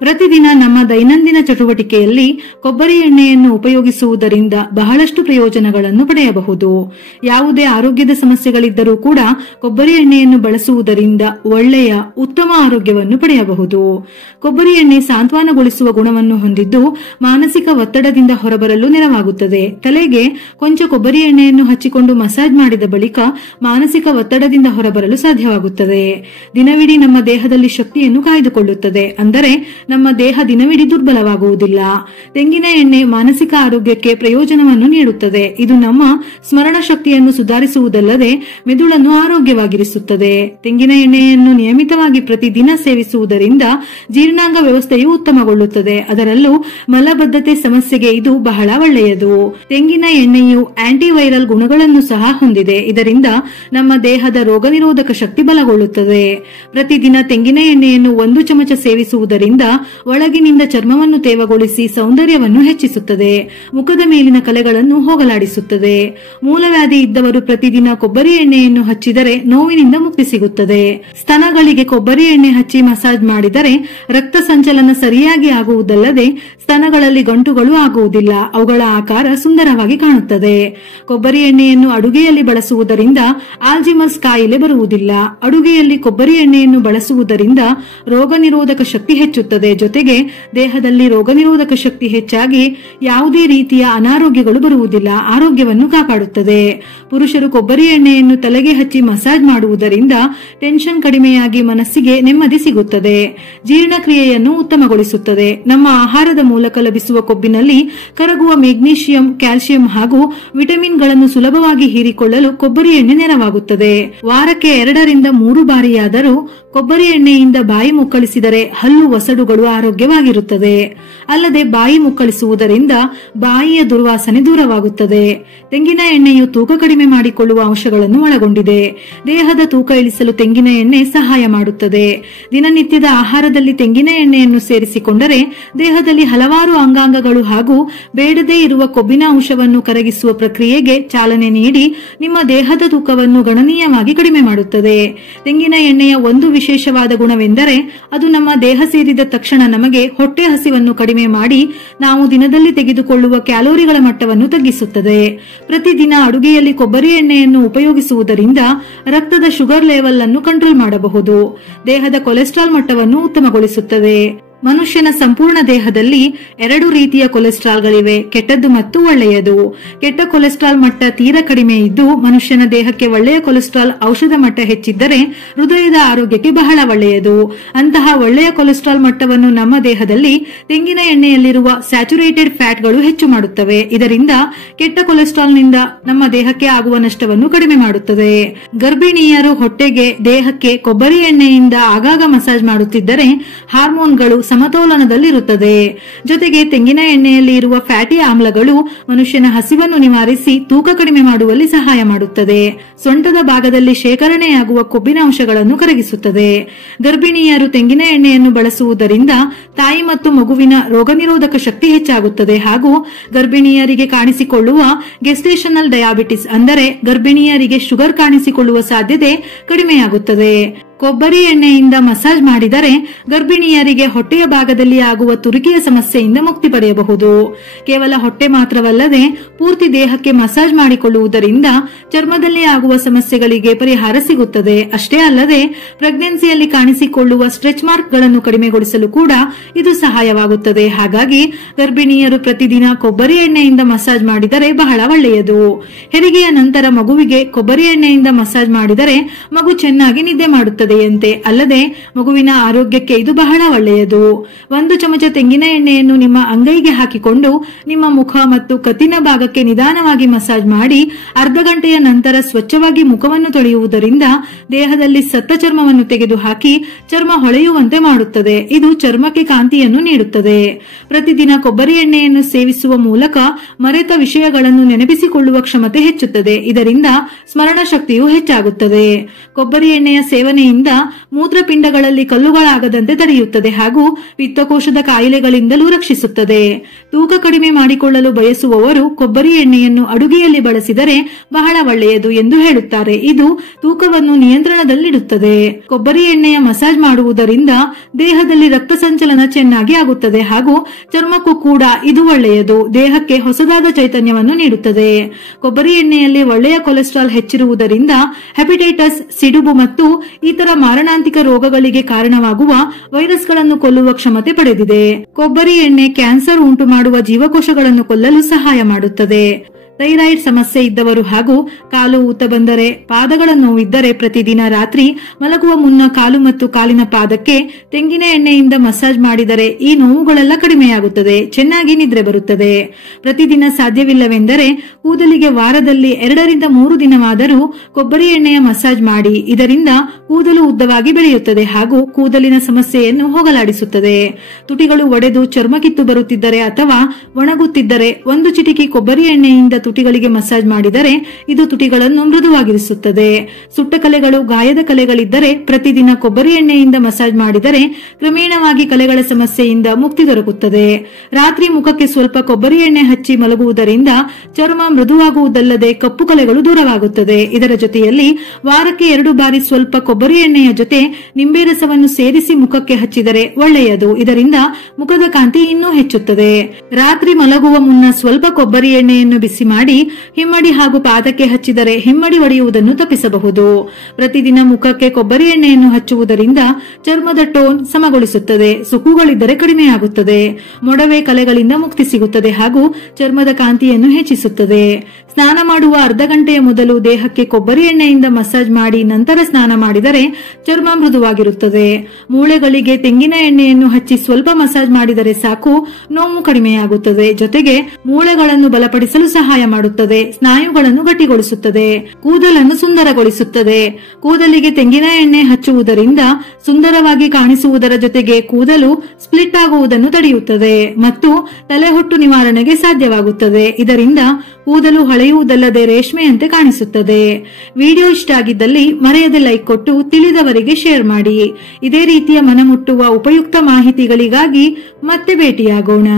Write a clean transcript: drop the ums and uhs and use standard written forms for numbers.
ಪ್ರತಿದಿನ ನಮ್ಮ ದೈನಂದಿನ ಚಟುವಟಿಕೆಯಲ್ಲಿ ಕೊಬ್ಬರಿ ಎಣ್ಣೆಯನ್ನು ಉಪಯೋಗಿಸುವುದರಿಂದ ಬಹಳಷ್ಟು ಪ್ರಯೋಜನಗಳನ್ನು ಪಡೆಯಬಹುದು. ಯಾವುದೇ ಆರೋಗ್ಯದ ಸಮಸ್ಯೆಗಳಿದ್ದರೂ ಕೂಡ ಕೊಬ್ಬರಿ ಎಣ್ಣೆಯನ್ನು ಬಳಸುವುದರಿಂದ ಒಳ್ಳೆಯ ಉತ್ತಮ ಆರೋಗ್ಯವನ್ನು ಪಡೆಯಬಹುದು. ಕೊಬ್ಬರಿ ಎಣ್ಣೆ ಸಾಂತ್ವನಗೊಳಿಸುವ ಗುಣವನ್ನು ಹೊಂದಿದ್ದು ಮಾನಸಿಕ ಒತ್ತಡದಿಂದ ಹೊರಬರಲು ನೆರವಾಗುತ್ತದೆ. ತಲೆಗೆ ಕೊಂಚ ಕೊಬ್ಬರಿ ಎಣ್ಣೆಯನ್ನು ಹಚ್ಚಿಕೊಂಡು ಮಸಾಜ್ ಮಾಡಿದ ಬಳಿಕ ಮಾನಸಿಕ ಒತ್ತಡದಿಂದ ಹೊರಬರಲು ಸಾಧ್ಯವಾಗುತ್ತದೆ. ದಿನವಿಡೀ ನಮ್ಮ ದೇಹದಲ್ಲಿ ಶಕ್ತಿಯನ್ನು ಕಾಯ್ದುಕೊಳ್ಳುತ್ತದೆ. ಅಂದರೆ ನಮ್ಮ ದೇಹ ದಿನವಿಡೀ ದುರ್ಬಲವಾಗುವುದಿಲ್ಲ. ತೆಂಗಿನ ಎಣ್ಣೆ ಮಾನಸಿಕ ಆರೋಗ್ಯಕ್ಕೆ ಪ್ರಯೋಜನವನ್ನು ನೀಡುತ್ತದೆ. ಇದು ನಮ್ಮ ಸ್ಮರಣ ಶಕ್ತಿಯನ್ನು ಸುಧಾರಿಸುವುದಲ್ಲದೆ ಮೆದುಳನ್ನು ಆರೋಗ್ಯವಾಗಿರಿಸುತ್ತದೆ. ತೆಂಗಿನ ಎಣ್ಣೆಯನ್ನು ನಿಯಮಿತವಾಗಿ ಪ್ರತಿದಿನ ಸೇವಿಸುವುದರಿಂದ ಜೀರ್ಣಾಂಗ ವ್ಯವಸ್ಥೆಯು ಉತ್ತಮಗೊಳ್ಳುತ್ತದೆ. ಅದರಲ್ಲೂ ಮಲಬದ್ಧತೆ ಸಮಸ್ಯೆಗೆ ಇದು ಬಹಳ ಒಳ್ಳೆಯದು. ತೆಂಗಿನ ಎಣ್ಣೆಯು ಆಂಟಿವೈರಲ್ ಗುಣಗಳನ್ನು ಸಹ ಹೊಂದಿದೆ. ಇದರಿಂದ ನಮ್ಮ ದೇಹದ ರೋಗ ನಿರೋಧಕ ಶಕ್ತಿ ಬಲಗೊಳ್ಳುತ್ತದೆ. ಪ್ರತಿದಿನ ತೆಂಗಿನ ಎಣ್ಣೆಯನ್ನು 1 ಚಮಚ ಸೇವಿಸುವುದರಿಂದ ಒಳಗಿನಿಂದ ಚರ್ಮವನ್ನು ತೇವಗೊಳಿಸಿ ಸೌಂದರ್ಯವನ್ನು ಹೆಚ್ಚಿಸುತ್ತದೆ. ಮುಖದ ಮೇಲಿನ ಕಲೆಗಳನ್ನು ಹೋಗಲಾಡಿಸುತ್ತದೆ. ಮೂಲವ್ಯಾಧಿ ಇದ್ದವರು ಪ್ರತಿದಿನ ಕೊಬ್ಬರಿ ಎಣ್ಣೆಯನ್ನು ಹಚ್ಚಿದರೆ ನೋವಿನಿಂದ ಮುಕ್ತಿ ಸಿಗುತ್ತದೆ. ಸ್ತನಗಳಿಗೆ ಕೊಬ್ಬರಿ ಎಣ್ಣೆ ಹಚ್ಚಿ ಮಸಾಜ್ ಮಾಡಿದರೆ ರಕ್ತ ಸಂಚಲನ ಸರಿಯಾಗಿ ಆಗುವುದಲ್ಲದೆ ಸ್ತನಗಳಲ್ಲಿ ಗಂಟುಗಳು ಆಗುವುದಿಲ್ಲ. ಅವುಗಳ ಆಕಾರ ಸುಂದರವಾಗಿ ಕಾಣುತ್ತದೆ. ಕೊಬ್ಬರಿ ಎಣ್ಣೆಯನ್ನು ಅಡುಗೆಯಲ್ಲಿ ಬಳಸುವುದರಿಂದ ಆಲ್ಜಿಮರ್ಸ್ ಕಾಯಿಲೆ ಬರುವುದಿಲ್ಲ. ಅಡುಗೆಯಲ್ಲಿ ಕೊಬ್ಬರಿ ಎಣ್ಣೆಯನ್ನು ಬಳಸುವುದರಿಂದ ರೋಗ ನಿರೋಧಕ ಶಕ್ತಿ ಹೆಚ್ಚುತ್ತದೆ. ಜೊತೆಗೆ ದೇಹದಲ್ಲಿ ರೋಗ ನಿರೋಧಕ ಶಕ್ತಿ ಹೆಚ್ಚಾಗಿ ಯಾವುದೇ ರೀತಿಯ ಅನಾರೋಗ್ಯಗಳು ಬರುವುದಿಲ್ಲ. ಆರೋಗ್ಯವನ್ನು ಕಾಪಾಡುತ್ತದೆ. ಪುರುಷರು ಕೊಬ್ಬರಿ ಎಣ್ಣೆಯನ್ನು ತಲೆಗೆ ಹಚ್ಚಿ ಮಸಾಜ್ ಮಾಡುವುದರಿಂದ ಟೆನ್ಷನ್ ಕಡಿಮೆಯಾಗಿ ಮನಸ್ಸಿಗೆ ನೆಮ್ಮದಿ ಸಿಗುತ್ತದೆ. ಜೀರ್ಣಕ್ರಿಯೆಯನ್ನು ಉತ್ತಮಗೊಳಿಸುತ್ತದೆ. ನಮ್ಮ ಆಹಾರದ ಮೂಲಕ ಲಭಿಸುವ ಕೊಬ್ಬಿನಲ್ಲಿ ಕರಗುವ ಮೆಗ್ನೀಷಿಯಂ, ಕ್ಯಾಲ್ಸಿಯಂ ಹಾಗೂ ವಿಟಮಿನ್ಗಳನ್ನು ಸುಲಭವಾಗಿ ಹೀರಿಕೊಳ್ಳಲು ಕೊಬ್ಬರಿ ಎಣ್ಣೆ ನೆರವಾಗುತ್ತದೆ. ವಾರಕ್ಕೆ 2 ರಿಂದ 3 ಬಾರಿಯಾದರೂ ಕೊಬ್ಬರಿ ಎಣ್ಣೆಯಿಂದ ಬಾಯಿ ಮುಕ್ಕಳಿಸಿದರೆ ಹಲ್ಲು ವಸಡುಗಳು ಆರೋಗ್ಯವಾಗಿರುತ್ತದೆ. ಅಲ್ಲದೆ ಬಾಯಿ ಮುಕ್ಕಳಿಸುವುದರಿಂದ ಬಾಯಿಯ ದುರ್ವಾಸನೆ ದೂರವಾಗುತ್ತದೆ. ತೆಂಗಿನ ಎಣ್ಣೆಯು ತೂಕ ಕಡಿಮೆ ಮಾಡಿಕೊಳ್ಳುವ ಅಂಶಗಳನ್ನು ಒಳಗೊಂಡಿದೆ. ದೇಹದ ತೂಕ ಇಳಿಸಲು ತೆಂಗಿನ ಎಣ್ಣೆ ಸಹಾಯ ಮಾಡುತ್ತದೆ. ದಿನನಿತ್ಯದ ಆಹಾರದಲ್ಲಿ ತೆಂಗಿನ ಎಣ್ಣೆಯನ್ನು ಸೇರಿಸಿಕೊಂಡರೆ ದೇಹದಲ್ಲಿ ಹಲವಾರು ಅಂಗಾಂಗಗಳು ಹಾಗೂ ಬೇಡದೇ ಇರುವ ಕೊಬ್ಬಿನ ಅಂಶವನ್ನು ಕರಗಿಸುವ ಪ್ರಕ್ರಿಯೆಗೆ ಚಾಲನೆ ನೀಡಿ ನಿಮ್ಮ ದೇಹದ ತೂಕವನ್ನು ಗಣನೀಯವಾಗಿ ಕಡಿಮೆ ಮಾಡುತ್ತದೆ. ತೆಂಗಿನ ಎಣ್ಣೆಯ ಒಂದು ವಿಶೇಷವಾದ ಗುಣವೆಂದರೆ ಅದು ನಮ್ಮ ದೇಹ ಸೇರಿದ ತಕ್ಷಣ ನಮಗೆ ಹೊಟ್ಟೆ ಹಸಿವನ್ನು ಕಡಿಮೆ ಮಾಡಿ ನಾವು ದಿನದಲ್ಲಿ ತೆಗೆದುಕೊಳ್ಳುವ ಕ್ಯಾಲೋರಿಗಳ ಮಟ್ಟವನ್ನು ತಗ್ಗಿಸುತ್ತದೆ. ಪ್ರತಿದಿನ ಅಡುಗೆಯಲ್ಲಿ ಕೊಬ್ಬರಿ ಎಣ್ಣೆಯನ್ನು ಉಪಯೋಗಿಸುವುದರಿಂದ ರಕ್ತದ ಶುಗರ್ ಲೆವೆಲ್ ಅನ್ನು ಕಂಟ್ರೋಲ್ ಮಾಡಬಹುದು. ದೇಹದ ಕೊಲೆಸ್ಟ್ರಾಲ್ ಮಟ್ಟವನ್ನು ಉತ್ತಮಗೊಳಿಸುತ್ತದೆ. ಮನುಷ್ಯನ ಸಂಪೂರ್ಣ ದೇಹದಲ್ಲಿ 2 ರೀತಿಯ ಕೊಲೆಸ್ಟ್ರಾಲ್ಗಳಿವೆ, ಕೆಟ್ಟದ್ದು ಮತ್ತು ಒಳ್ಳೆಯದು. ಕೆಟ್ಟ ಕೊಲೆಸ್ಟ್ರಾಲ್ ಮಟ್ಟ ತೀರಾ ಕಡಿಮೆ ಇದ್ದು ಮನುಷ್ಯನ ದೇಹಕ್ಕೆ ಒಳ್ಳೆಯ ಕೊಲೆಸ್ಟ್ರಾಲ್ ಔಷಧ ಮಟ್ಟ ಹೆಚ್ಚಿದ್ದರೆ ಹೃದಯದ ಆರೋಗ್ಯಕ್ಕೆ ಬಹಳ ಒಳ್ಳೆಯದು. ಅಂತಹ ಒಳ್ಳೆಯ ಕೊಲೆಸ್ಟ್ರಾಲ್ ಮಟ್ಟವನ್ನು ನಮ್ಮ ದೇಹದಲ್ಲಿ ತೆಂಗಿನ ಎಣ್ಣೆಯಲ್ಲಿರುವ ಸ್ಯಾಚುರೇಟೆಡ್ ಫ್ಯಾಟ್ಗಳು ಹೆಚ್ಚು ಮಾಡುತ್ತವೆ. ಇದರಿಂದ ಕೆಟ್ಟ ಕೊಲೆಸ್ಟ್ರಾಲ್ನಿಂದ ನಮ್ಮ ದೇಹಕ್ಕೆ ಆಗುವ ನಷ್ಟವನ್ನು ಕಡಿಮೆ ಮಾಡುತ್ತದೆ. ಗರ್ಭಿಣಿಯರು ಹೊಟ್ಟೆಗೆ, ದೇಹಕ್ಕೆ ಕೊಬ್ಬರಿ ಎಣ್ಣೆಯಿಂದ ಆಗಾಗ ಮಸಾಜ್ ಮಾಡುತ್ತಿದ್ದರೆ ಹಾರ್ಮೋನ್ಗಳು ಸಮತೋಲನದಲ್ಲಿರುತ್ತದೆ. ಜೊತೆಗೆ ತೆಂಗಿನ ಎಣ್ಣೆಯಲ್ಲಿ ಇರುವ ಫ್ಯಾಟಿ ಆಮ್ಲಗಳು ಮನುಷ್ಯನ ಹಸಿವನ್ನು ನಿವಾರಿಸಿ ತೂಕ ಕಡಿಮೆ ಮಾಡುವಲ್ಲಿ ಸಹಾಯ ಮಾಡುತ್ತದೆ. ಸೊಂಟದ ಭಾಗದಲ್ಲಿ ಶೇಖರಣೆಯಾಗುವ ಕೊಬ್ಬಿನ ಅಂಶಗಳನ್ನು ಕರಗಿಸುತ್ತದೆ. ಗರ್ಭಿಣಿಯರು ತೆಂಗಿನ ಎಣ್ಣೆಯನ್ನು ಬಳಸುವುದರಿಂದ ತಾಯಿ ಮತ್ತು ಮಗುವಿನ ರೋಗ ನಿರೋಧಕ ಶಕ್ತಿ ಹೆಚ್ಚಾಗುತ್ತದೆ ಹಾಗೂ ಗರ್ಭಿಣಿಯರಿಗೆ ಕಾಣಿಸಿಕೊಳ್ಳುವ ಗೆಸ್ಟೇಷನಲ್ ಡಯಾಬಿಟಿಸ್ ಅಂದರೆ ಗರ್ಭಿಣಿಯರಿಗೆ ಶುಗರ್ ಕಾಣಿಸಿಕೊಳ್ಳುವ ಸಾಧ್ಯತೆ ಕಡಿಮೆಯಾಗುತ್ತದೆ. ಕೊಬ್ಬರಿ ಎಣ್ಣೆಯಿಂದ ಮಸಾಜ್ ಮಾಡಿದರೆ ಗರ್ಭಿಣಿಯರಿಗೆ ಹೊಟ್ಟೆಯ ಭಾಗದಲ್ಲಿ ಆಗುವ ತುರಿಕೆಯ ಸಮಸ್ಯೆಯಿಂದ ಮುಕ್ತಿ ಪಡೆಯಬಹುದು. ಕೇವಲ ಹೊಟ್ಟೆ ಮಾತ್ರವಲ್ಲದೆ ಪೂರ್ತಿ ದೇಹಕ್ಕೆ ಮಸಾಜ್ ಮಾಡಿಕೊಳ್ಳುವುದರಿಂದ ಚರ್ಮದಲ್ಲಿ ಆಗುವ ಸಮಸ್ಯೆಗಳಿಗೆ ಪರಿಹಾರ ಸಿಗುತ್ತದೆ. ಅಷ್ಟೇ ಅಲ್ಲದೆ ಪ್ರೆಗ್ನೆನ್ಸಿಯಲ್ಲಿ ಕಾಣಿಸಿಕೊಳ್ಳುವ ಸ್ಟ್ರೆಚ್ ಮಾರ್ಕ್ಗಳನ್ನು ಕಡಿಮೆಗೊಳಿಸಲು ಕೂಡ ಇದು ಸಹಾಯವಾಗುತ್ತದೆ. ಹಾಗಾಗಿ ಗರ್ಭಿಣಿಯರು ಪ್ರತಿದಿನ ಕೊಬ್ಬರಿ ಎಣ್ಣೆಯಿಂದ ಮಸಾಜ್ ಮಾಡಿದರೆ ಬಹಳ ಒಳ್ಳೆಯದು. ಹೆರಿಗೆಯ ನಂತರ ಮಗುವಿಗೆ ಕೊಬ್ಬರಿ ಎಣ್ಣೆಯಿಂದ ಮಸಾಜ್ ಮಾಡಿದರೆ ಮಗು ಚೆನ್ನಾಗಿ ನಿದ್ದೆ ಮಾಡುತ್ತದೆ. ಅಲ್ಲದೆ ಮಗುವಿನ ಆರೋಗ್ಯಕ್ಕೆ ಇದು ಬಹಳ ಒಳ್ಳೆಯದು. 1 ಚಮಚ ತೆಂಗಿನ ಎಣ್ಣೆಯನ್ನು ನಿಮ್ಮ ಅಂಗೈಗೆ ಹಾಕಿಕೊಂಡು ನಿಮ್ಮ ಮುಖ ಮತ್ತು ಕತ್ತಿನ ಭಾಗಕ್ಕೆ ನಿಧಾನವಾಗಿ ಮಸಾಜ್ ಮಾಡಿ ಅರ್ಧ ಗಂಟೆಯ ನಂತರ ಸ್ವಚ್ಛವಾಗಿ ಮುಖವನ್ನು ತೊಳೆಯುವುದರಿಂದ ದೇಹದಲ್ಲಿ ಸತ್ತ ಚರ್ಮವನ್ನು ತೆಗೆದುಹಾಕಿ ಚರ್ಮ ಹೊಳೆಯುವಂತೆ ಮಾಡುತ್ತದೆ. ಇದು ಚರ್ಮಕ್ಕೆ ಕಾಂತಿಯನ್ನು ನೀಡುತ್ತದೆ. ಪ್ರತಿದಿನ ಕೊಬ್ಬರಿ ಎಣ್ಣೆಯನ್ನು ಸೇವಿಸುವ ಮೂಲಕ ಮರೆತ ವಿಷಯಗಳನ್ನು ನೆನಪಿಸಿಕೊಳ್ಳುವ ಕ್ಷಮತೆ ಹೆಚ್ಚುತ್ತದೆ. ಇದರಿಂದ ಸ್ಮರಣ ಶಕ್ತಿಯು ಹೆಚ್ಚಾಗುತ್ತದೆ. ಕೊಬ್ಬರಿ ಎಣ್ಣೆಯ ಸೇವನೆಯಿಂದ ಬಳಸುವುದರಿಂದ ಮೂತ್ರಪಿಂಡಗಳಲ್ಲಿ ಕಲ್ಲುಗಳಾಗದಂತೆ ತಡೆಯುತ್ತದೆ ಹಾಗೂ ಪಿತ್ತಕೋಶದ ಕಾಯಿಲೆಗಳಿಂದಲೂ ರಕ್ಷಿಸುತ್ತದೆ. ತೂಕ ಕಡಿಮೆ ಮಾಡಿಕೊಳ್ಳಲು ಬಯಸುವವರು ಕೊಬ್ಬರಿ ಎಣ್ಣೆಯನ್ನು ಅಡುಗೆಯಲ್ಲಿ ಬಳಸಿದರೆ ಬಹಳ ಒಳ್ಳೆಯದು ಎಂದು ಹೇಳುತ್ತಾರೆ. ಇದು ತೂಕವನ್ನು ನಿಯಂತ್ರಣದಲ್ಲಿಡುತ್ತದೆ. ಕೊಬ್ಬರಿ ಎಣ್ಣೆಯ ಮಸಾಜ್ ಮಾಡುವುದರಿಂದ ದೇಹದಲ್ಲಿ ರಕ್ತ ಸಂಚಲನ ಚೆನ್ನಾಗಿ ಆಗುತ್ತದೆ ಹಾಗೂ ಚರ್ಮಕ್ಕೂ ಕೂಡ ಇದು ಒಳ್ಳೆಯದು. ದೇಹಕ್ಕೆ ಹೊಸದಾದ ಚೈತನ್ಯವನ್ನು ನೀಡುತ್ತದೆ. ಕೊಬ್ಬರಿ ಎಣ್ಣೆಯಲ್ಲಿ ಒಳ್ಳೆಯ ಕೊಲೆಸ್ಟ್ರಾಲ್ ಹೆಚ್ಚಿರುವುದರಿಂದ ಹೆಪಟೈಟಿಸ್, ಸಿಡುಬು ಮತ್ತು ಇತರ ಮಾರಣಾಂತಿಕ ರೋಗಗಳಿಗೆ ಕಾರಣವಾಗುವ ವೈರಸ್ಗಳನ್ನು ಕೊಲ್ಲುವ ಕ್ಷಮತೆ ಪಡೆದಿದೆ. ಕೊಬ್ಬರಿ ಎಣ್ಣೆ ಕ್ಯಾನ್ಸರ್ ಉಂಟು ಮಾಡುವ ಜೀವಕೋಶಗಳನ್ನು ಕೊಲ್ಲಲು ಸಹಾಯ ಮಾಡುತ್ತದೆ. ಥೈರಾಯ್ಡ್ ಸಮಸ್ಯೆ ಇದ್ದವರು ಹಾಗೂ ಕಾಲು ಊತ ಬಂದರೆ, ಪಾದಗಳ ನೋವಿದ್ದರೆ ಪ್ರತಿದಿನ ರಾತ್ರಿ ಮಲಗುವ ಮುನ್ನ ಕಾಲು ಮತ್ತು ಕಾಲಿನ ಪಾದಕ್ಕೆ ತೆಂಗಿನ ಎಣ್ಣೆಯಿಂದ ಮಸಾಜ್ ಮಾಡಿದರೆ ಈ ನೋವುಗಳೆಲ್ಲ ಕಡಿಮೆಯಾಗುತ್ತದೆ. ಚೆನ್ನಾಗಿ ನಿದ್ರೆ ಬರುತ್ತದೆ. ಪ್ರತಿದಿನ ಸಾಧ್ಯವಿಲ್ಲವೆಂದರೆ ಕೂದಲಿಗೆ ವಾರದಲ್ಲಿ 2 ರಿಂದ 3 ದಿನವಾದರೂ ಕೊಬ್ಬರಿ ಎಣ್ಣೆಯ ಮಸಾಜ್ ಮಾಡಿ. ಇದರಿಂದ ಕೂದಲು ಉದ್ದವಾಗಿ ಬೆಳೆಯುತ್ತದೆ ಹಾಗೂ ಕೂದಲಿನ ಸಮಸ್ಯೆಯನ್ನು ಹೋಗಲಾಡಿಸುತ್ತದೆ. ತುಟಿಗಳು ಒಡೆದು ಚರ್ಮ ಕಿತ್ತು ಬರುತ್ತಿದ್ದರೆ ಅಥವಾ ಒಣಗುತ್ತಿದ್ದರೆ 1 ಚಿಟಿಕೆ ಕೊಬ್ಬರಿ ಎಣ್ಣೆಯಿಂದ ತುಟಿಗಳಿಗೆ ಮಸಾಜ್ ಮಾಡಿದರೆ ಇದು ತುಟಿಗಳನ್ನು ಮೃದುವಾಗಿರಿಸುತ್ತದೆ. ಸುಟ್ಟ ಕಲೆಗಳು, ಗಾಯದ ಕಲೆಗಳಿದ್ದರೆ ಪ್ರತಿದಿನ ಕೊಬ್ಬರಿ ಎಣ್ಣೆಯಿಂದ ಮಸಾಜ್ ಮಾಡಿದರೆ ಕ್ರಮೇಣವಾಗಿ ಕಲೆಗಳ ಸಮಸ್ಯೆಯಿಂದ ಮುಕ್ತಿ ದೊರಕುತ್ತದೆ. ರಾತ್ರಿ ಮುಖಕ್ಕೆ ಸ್ವಲ್ಪ ಕೊಬ್ಬರಿ ಎಣ್ಣೆ ಹಚ್ಚಿ ಮಲಗುವುದರಿಂದ ಚರ್ಮ ಮೃದುವಾಗುವುದಲ್ಲದೆ ಕಪ್ಪು ಕಲೆಗಳು ದೂರವಾಗುತ್ತದೆ. ಇದರ ಜೊತೆಯಲ್ಲಿ ವಾರಕ್ಕೆ 2 ಬಾರಿ ಸ್ವಲ್ಪ ಕೊಬ್ಬರಿ ಎಣ್ಣೆಯ ಜೊತೆ ನಿಂಬೆ ರಸವನ್ನು ಸೇರಿಸಿ ಮುಖಕ್ಕೆ ಹಚ್ಚಿದರೆ ಒಳ್ಳೆಯದು. ಇದರಿಂದ ಮುಖದ ಕಾಂತಿ ಇನ್ನೂ ಹೆಚ್ಚುತ್ತದೆ. ರಾತ್ರಿ ಮಲಗುವ ಮುನ್ನ ಸ್ವಲ್ಪ ಕೊಬ್ಬರಿ ಎಣ್ಣೆಯನ್ನು ಬಿಸಿ ಮಾಡಿ ಹಿಮ್ಮಡಿ ಹಾಗೂ ಪಾದಕ್ಕೆ ಹಚ್ಚಿದರೆ ಹಿಮ್ಮಡಿ ಒಡೆಯುವುದನ್ನು ತಪ್ಪಿಸಬಹುದು. ಪ್ರತಿದಿನ ಮುಖಕ್ಕೆ ಕೊಬ್ಬರಿ ಎಣ್ಣೆಯನ್ನು ಹಚ್ಚುವುದರಿಂದ ಚರ್ಮದ ಟೋನ್ ಸಮಗೊಳಿಸುತ್ತದೆ. ಸುಕ್ಕುಗಳಿದ್ದರೆ ಕಡಿಮೆಯಾಗುತ್ತದೆ. ಮೊಡವೆ ಕಲೆಗಳಿಂದ ಮುಕ್ತಿ ಸಿಗುತ್ತದೆ ಹಾಗೂ ಚರ್ಮದ ಕಾಂತಿಯನ್ನು ಹೆಚ್ಚಿಸುತ್ತದೆ. ಸ್ನಾನ ಮಾಡುವ ಅರ್ಧ ಗಂಟೆಯ ಮೊದಲು ದೇಹಕ್ಕೆ ಕೊಬ್ಬರಿ ಎಣ್ಣೆಯಿಂದ ಮಸಾಜ್ ಮಾಡಿ ನಂತರ ಸ್ನಾನ ಮಾಡಿದರೆ ಚರ್ಮ ಮೃದುವಾಗಿರುತ್ತದೆ. ಮೂಳೆಗಳಿಗೆ ತೆಂಗಿನ ಎಣ್ಣೆಯನ್ನು ಹಚ್ಚಿ ಸ್ವಲ್ಪ ಮಸಾಜ್ ಮಾಡಿದರೆ ಸಾಕು, ನೋವು ಕಡಿಮೆಯಾಗುತ್ತದೆ. ಜೊತೆಗೆ ಮೂಳೆಗಳನ್ನು ಬಲಪಡಿಸಲು ಸಹಾಯ ಮಾಡುತ್ತದೆ. ಸ್ನಾಯುಗಳನ್ನು ಗಟ್ಟಿಗೊಳಿಸುತ್ತದೆ. ಕೂದಲನ್ನು ಸುಂದರಗೊಳಿಸುತ್ತದೆ. ಕೂದಲಿಗೆ ತೆಂಗಿನ ಎಣ್ಣೆ ಹಚ್ಚುವುದರಿಂದ ಸುಂದರವಾಗಿ ಕಾಣಿಸುವುದರ ಜೊತೆಗೆ ಕೂದಲು ಸ್ಪ್ಲಿಟ್ ಆಗುವುದನ್ನು ತಡೆಯುತ್ತದೆ ಮತ್ತು ತಲೆಹೊಟ್ಟು ನಿವಾರಣೆಗೆ ಸಾಧ್ಯವಾಗುತ್ತದೆ. ಇದರಿಂದ ಕೂದಲು ಹೊಳೆಯುವುದಲ್ಲದೆ ರೇಷ್ಮೆಯಂತೆ ಕಾಣಿಸುತ್ತದೆ. ವಿಡಿಯೋ ಇಷ್ಟ ಆಗಿದ್ದಲ್ಲಿ ಮರೆಯದೆ ಲೈಕ್ ಕೊಟ್ಟು ತಿಳಿದವರಿಗೆ ಶೇರ್ ಮಾಡಿ. ಇದೇ ರೀತಿಯ ಮನಮುಟ್ಟುವ ಉಪಯುಕ್ತ ಮಾಹಿತಿಗಳಿಗಾಗಿ ಮತ್ತೆ ಭೇಟಿಯಾಗೋಣ.